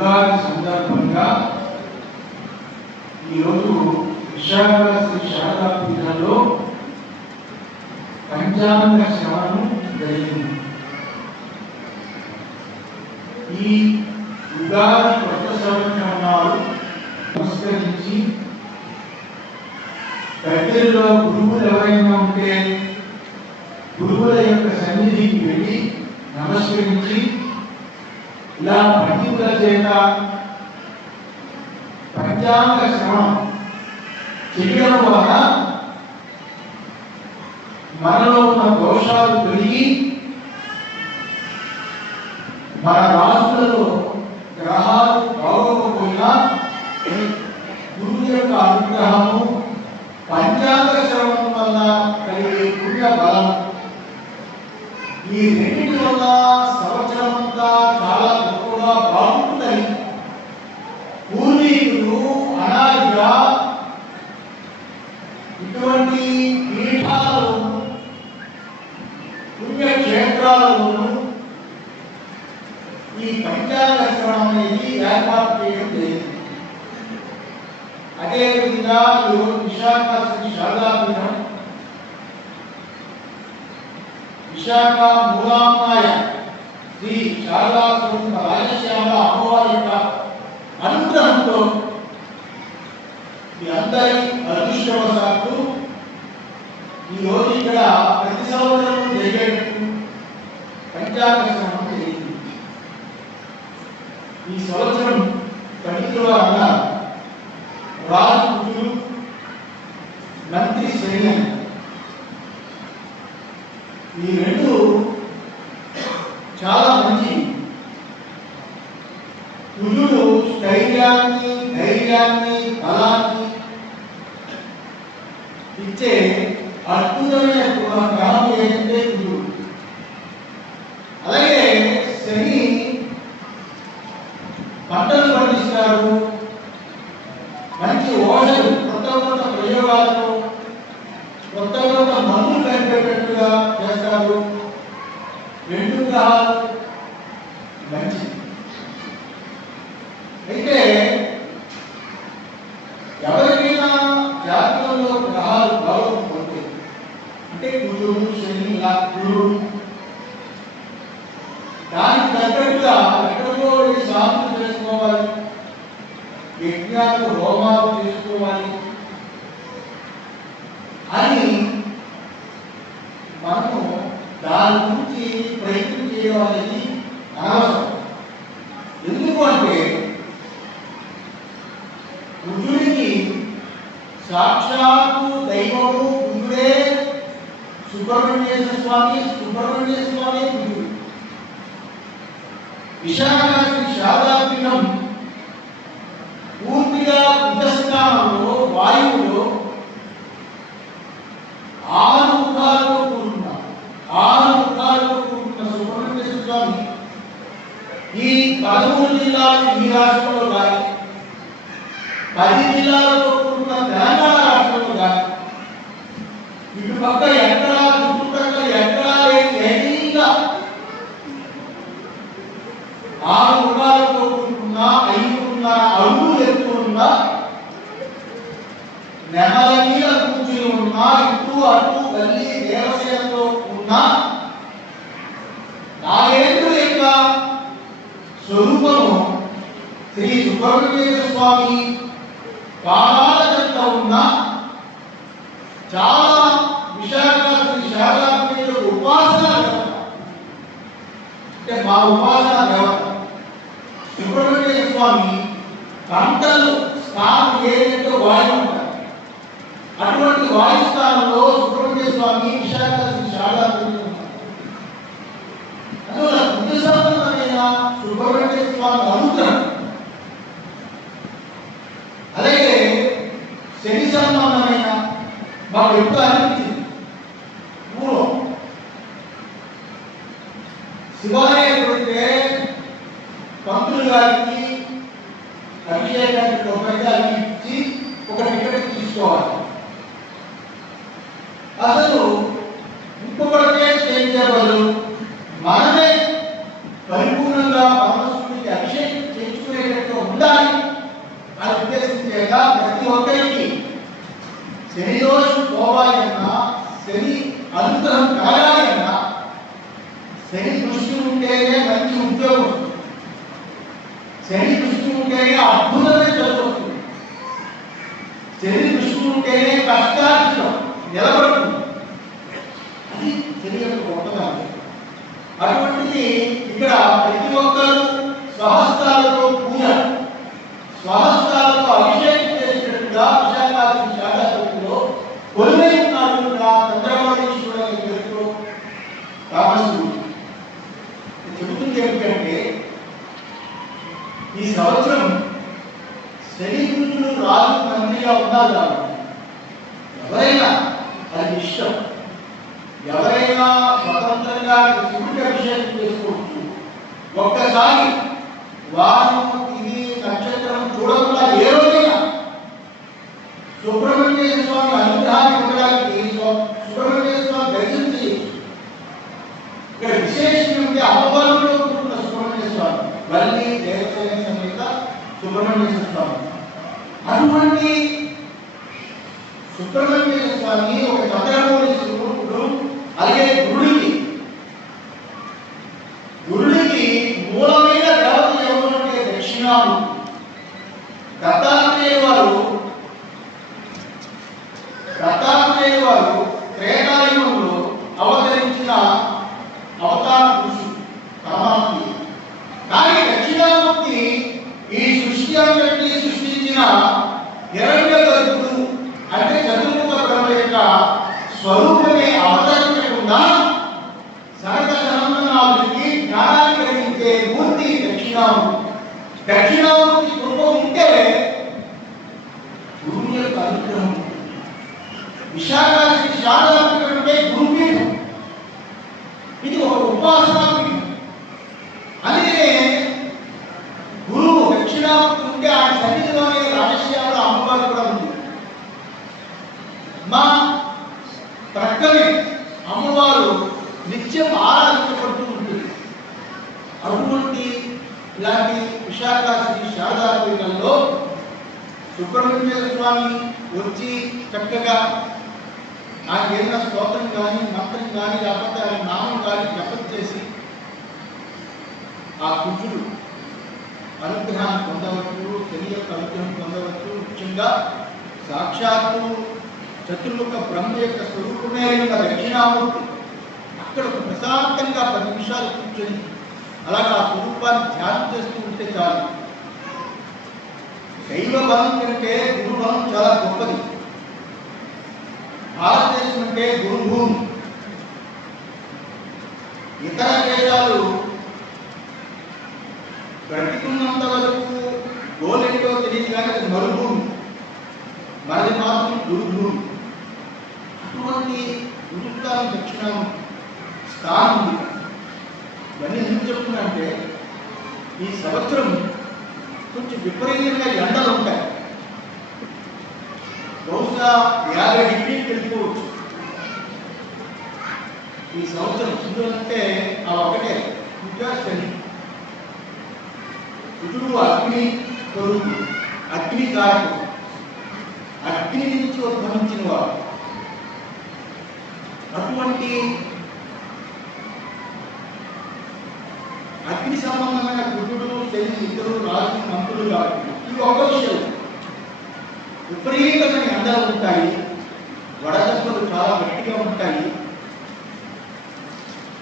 ఉగాది సందర్భంగా ఈరోజు విశాఖ శ్రీ శారదా పీఠంలో పంచాంగ శ్రవణం జరిగింది. ఈ ఉగాది కొత్త సంవత్సరాలు నాడు నమస్కరించి దగ్గరలో గురువులు ఎవరైనా ఉంటే గురువుల యొక్క సన్నిధికి వెళ్ళి నమస్కరించి ఇలా పండితుల చేత పంచాంగ శ్రమం చేయడం వలన మనలో ఉన్న దోషాలు తొలగి మన రాష్ట్రంలో గ్రహాలు బాగోకపోయినా గురువు యొక్క అనుగ్రహం పంచాంగ శ్రవణం వల్ల కలిగే పుణ్య బలం ఈ రెండింటి వల్ల సంవత్సరం అంతా చాలా గొప్పగా బాగుంటుందని పూర్వీకులు అనాదిగా ఇటువంటి పీఠాలను పుణ్యక్షేత్రాలలోనూ ఈ పంచాంగ శ్రవణం అనేది ఏర్పాటు చేయడం జరిగింది అదేవిధంగా ఈరోజు విశాఖ శ్రీ శారదాపీఠం విశాఖ మూలాంనాయ శ్రీ శారదా స్వరూప రాజశ్యామ అమ్మవారి యొక్క అనుగ్రహంతో మీ అందరి అదృష్టవశాత్తు ఈరోజు ఇక్కడ ప్రతి సంవత్సరం జరిగేటట్టు పంచాంగ శ్రవణం జరిగింది. ఈ సంవత్సరం పండితుల అన్నారు రాజపుత్రులు మంత్రి శ్రేణి ఈ రెండు చాలా మంచి కుజుడు స్థైర్యాన్ని ధైర్యాన్ని బలాన్ని ఇచ్చే అద్భుతమైన గ్రహం ఏంటంటే గురువు. అలాగే శని పంటలు పండిస్తారు మంచి ఓషలు కొత్త కొత్త ప్రయోగాలను కొత్త కొత్త మందులు కనిపెట్టేట్టుగా చేస్తారు రెండు గ్రహాలు మంచి అయితే ఎవరికైనా జాతకంలో గ్రహాలు బాగోకపోతే అంటే కుజుడు శని ఇలా గురుడు దానికి తగ్గట్టుగా ఎక్కడికో వెళ్ళి సాధన చేసుకోవాలి యజ్ఞాలు హోమాలు చేసుకోవాలి అని మనము దాని గురించి ప్రయత్నం చేయడం అనేది అనవసరం. ఎందుకు అంటే బుద్ధుడికి సాక్షాత్తు దైవము బుద్ధుడే సుబ్రహ్మణ్యేశ్వర స్వామి సుబ్రహ్మణ్యేశ్వర స్వామి బుద్ధుడు. విశాఖ శాదాపీఠం శారదాపీఠం పూర్తిగా బుద్ధస్థానంలో వాయువులో ఆరు ముఖాలతో కూడుకున్న ఆరు ముఖాలతో కూడుకున్న సుబ్రహ్మణ్యేశ్వర స్వామి ఈ పదమూడు జిల్లాలు ఈ రాష్ట్రంలో కానీ పది జిల్లాలతో కూడుకున్న తెలంగాణ రాష్ట్రంలో కానీ ఇటు పక్క ఎక్కడా చుట్టుపక్కల ఎక్కడా లేని ఆరు ముఖాలతో కూడుకున్న ఐదున్న అడుగులు ఎత్తు ఉన్న నెమల మీద కూర్చుని ఉన్న ఇటు అటు గల్లి దేవసేనతో ఉన్న నాగేంద్రుడి స్వరూపము శ్రీ సుబ్రహ్మణ్యేశ్వర స్వామి పాదాల చెంత ఉన్న చాలా విశాఖ శ్రీ శారదాపీఠ ఉపాసన అంటే మా ఉపాసన దేవత సుబ్రహ్మణ్య స్వామి పంటలు స్థానం ఏదైతే వాయు ఉంటారు. అటువంటి వాయు స్థానంలో సుబ్రహ్మణ్య స్వామి విశాఖ శ్రీ శారదాపీఠ అందువల్ల బుద్ధ స్వామి అనుగ్రహం అలాగే శని సంబంధమైన మాకు ఎప్పుడు అనిపించింది పూర్వం శివాలయం పంతులు గారికి అభిషేకానికి ఒక ఇచ్చి ఒక తీసుకోవాలి. శని అనుగ్రహం కలగాలి అన్నా శని దృష్టి ఉంటేనే మంచి ఉద్యోగం. వస్తుంది. శని దృష్టి ఉంటేనే అద్భుతమైన చదువు వస్తుంది శని దృష్టి ఉంటేనే కష్టార్జితం నిలబడుతుంది. అది శని యొక్క గొప్పతనం. అటువంటిది ఇక్కడ ప్రతి ఒక్కరు స్వహస్తాలతో పూజ స్వహస్తాలతో అభిషేకం చేసినట్టుగా విశాఖాది శాఖలో కొలువై ఉన్నాడు నా చంద్రబాబేశ్వరుడు అనే పేరుతో రామశివుడు చెబుతుంది ఏమిటంటే ఈ సంవత్సరం శని గురువులు రాజు మంత్రిగా ఉండాలి ఎవరైనా అది ఇష్టం. ఎవరైనా స్వతంత్రంగా శివుడికి అభిషేకం చేసుకోవచ్చు. ఒక్కసారి వారం ఇది నక్షత్రం చూడకుండా ఏ రోజైనా సుబ్రహ్మణ్య స్వామి అనుగ్రహాన్ని ఇవ్వడానికి సుబ్రహ్మణ్య స్వామి దర్శనం చేయొచ్చు. ఇక్కడ విశేషం ఏమిటి అమ్మవారిలో సుబ్రహ్మణ్య స్వామి మళ్ళీ దేవసేన సమేత సుబ్రహ్మణ్య స్వామి. అటువంటి సుబ్రహ్మణ్య స్వామి ఒక చంద్రమౌళి అలాగే గురుడికి గురుడికి మూలమైన దేవత ఎవరు అంటే దక్షిణామూర్తి దత్తాత్రేయ వారు దత్తాత్రేయ వారు త్రేతాయుగంలో అవతరించిన అవతార పురుషుడు పరమాత్మ కానీ దక్షిణామూర్తి ఈ సృష్టి అంతటినీ సృష్టించిన హిరణ్య గర్భుడు అంటే చతుర్ముఖ బ్రహ్మ యొక్క స్వరూపమే అవతరించకుండా సహజ సనందనాథుడికి జ్ఞానాన్ని కలిగించే మూర్తి దక్షిణామూర్తి దక్షిణామూర్తి కృప ఉంటే గురువు యొక్క అనుగ్రహం విశాఖానికి శారదాపీఠం గురుపీఠం. ఇది ఒక ఉపాసనా పీఠం అందుకనే గురువు దక్షిణామూర్తి ఉంటే ఆయన సన్నిధిలోనే రాజశ్యామల అమ్మవారు కూడా ఉంది. మా ప్రక్కనే అమ్మవారు నిత్యం ఆరాధించబడుతూ ఉంటుంది. అటువంటి ఇలాంటి విశాఖ శ్రీ శారదా సుబ్రహ్మణ్య స్వామి వచ్చి చక్కగా ఆయన ఏదైనా స్తోత్రం కానీ మంత్రం కానీ లేకపోతే ఆయన నామం కానీ జపం చేసి ఆ కుజుడు అనుగ్రహాన్ని పొందవచ్చు శని యొక్క అనుగ్రహం పొందవచ్చు. ముఖ్యంగా సాక్షాత్తు చతుర్ముఖ బ్రహ్మ యొక్క స్వరూపమే అయిన దక్షిణామూర్తి. అక్కడ ఒక ప్రశాంతంగా పది నిమిషాలు కూర్చొని అలాగా ఆ స్వరూపాన్ని ధ్యానం చేస్తూ ఉంటే చాలు. దైవ బలం కంటే గురు బలం చాలా గొప్పది. భారతదేశం అంటే గురుభూమి ఇతర దేశాలు బ్రతికున్నంత వరకు గోలెంటో తెలియదు కానీ అది మరుభూమి మనది మాత్రం గురుభూమి అటువంటి గురుస్థానం దక్షిణ స్థానం ఉంది. ఇవన్నీ ఎందుకు చెప్తున్నా అంటే ఈ సంవత్సరం కొంచెం విపరీతంగా ఎండలు ఉంటాయి. బహుశా యాభై డిగ్రీలు వెళ్ళిపోవచ్చు ఈ సంవత్సరం ఎందుకంటే ఆ ఒకటే ఇంకా శని కుజుడు అగ్ని కొరుకు అగ్ని కారకుడు అగ్ని నుంచి ఉద్భవించిన వాడు. అటువంటి అగ్ని సంబంధమైన గురుడు శని ఇద్దరు రాజు మంత్రులు కాబట్టి ఇది ఒక విషయం విపరీతమైన ఎండలు ఉంటాయి. వడదెబ్బలు చాలా గట్టిగా ఉంటాయి.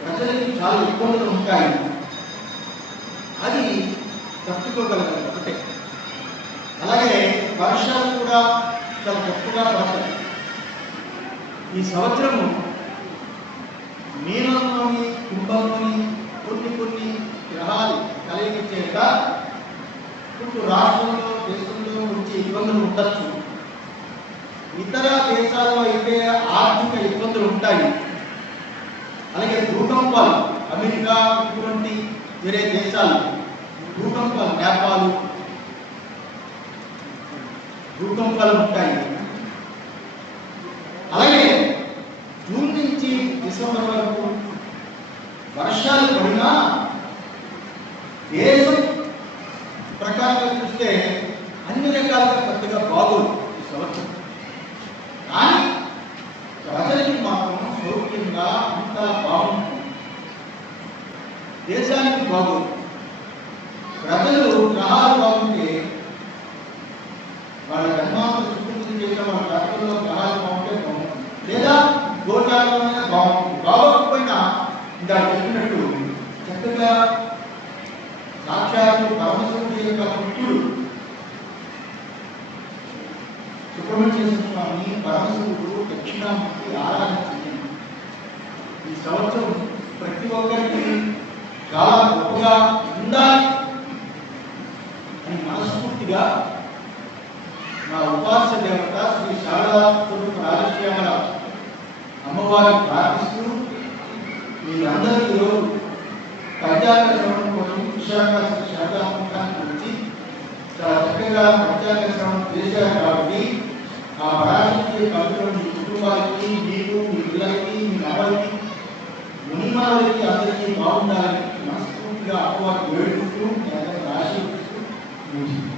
ప్రజలకి చాలా ఇబ్బందులు ఉంటాయి. అది తట్టుకోగలదు ఒకటే. అలాగే వర్షాలు కూడా చాలా గొప్పగా పడతాయి ఈ సంవత్సరము నీలంలోని కుంభంలోని కొన్ని కొన్ని గ్రహాలు కలయిక చేత ఇప్పుడు రాష్ట్రంలో ఇబ్బందులు ఉండొచ్చు. ఇతర దేశాల్లో అయితే ఆర్థిక ఇబ్బందులు ఉంటాయి. అలాగే భూకంపాలు అమెరికా ఇటువంటి వేరే దేశాలు భూకంపాలు నేపాలు భూకంపాలు ఉంటాయి. అలాగే జూన్ నుంచి డిసెంబర్ వరకు వర్షాలు పడినా దేశం ప్రకారంగా చూస్తే అన్ని రకాలుగా పెద్దగా బాధలు ఈ సంవత్సరం కానీ ప్రజలకి మాత్రం సౌఖ్యంగా అంత బాగుంటుంది. దేశానికి బాగోదు. ప్రజలు గ్రహాలు బాగుంటే వాళ్ళ ధర్మాంత సుకృతం చేసిన వాళ్ళ రాష్ట్రంలో గ్రహాలు బాగుంటే బాగుంటుంది. లేదా గోచారంలో బాగుంటుంది. బాగోకపోయినా ఇందాక చెప్పినట్టు చక్కగా సుబ్రహ్మణ్య స్వామి పరమశివుడు దక్షిణామూర్తి ఆరాధన చేయండి. ఈ సంవత్సరం ప్రతి ఒక్కరికి చాలా గొప్పగా ఉండాలి అని మనస్ఫూర్తిగా నా ఉపాస దేవత శ్రీ శారదా స్వరూప రాజశ్యామల అమ్మవారిని ప్రార్థిస్తూ మీరందరూ ఈరోజు పంచాంగ శ్రవణం కోసం విశాఖ శ్రీ శారదాముఖానికి వచ్చి చాలా చక్కగా పంచాంగ శ్రవణం చేశారు కాబట్టి ఆ పరాశక్తి కవితలు మీ కుటుంబాలకి మీకు మీ పిల్లలకి మీ నవలకి మునిమాలకి అందరికీ బాగుండాలని మనస్ఫూర్తిగా అమ్మవారికి వేడుకుంటూ మీ అందరిని ఆశీర్వదిస్తూ ముగిస్తున్నాను.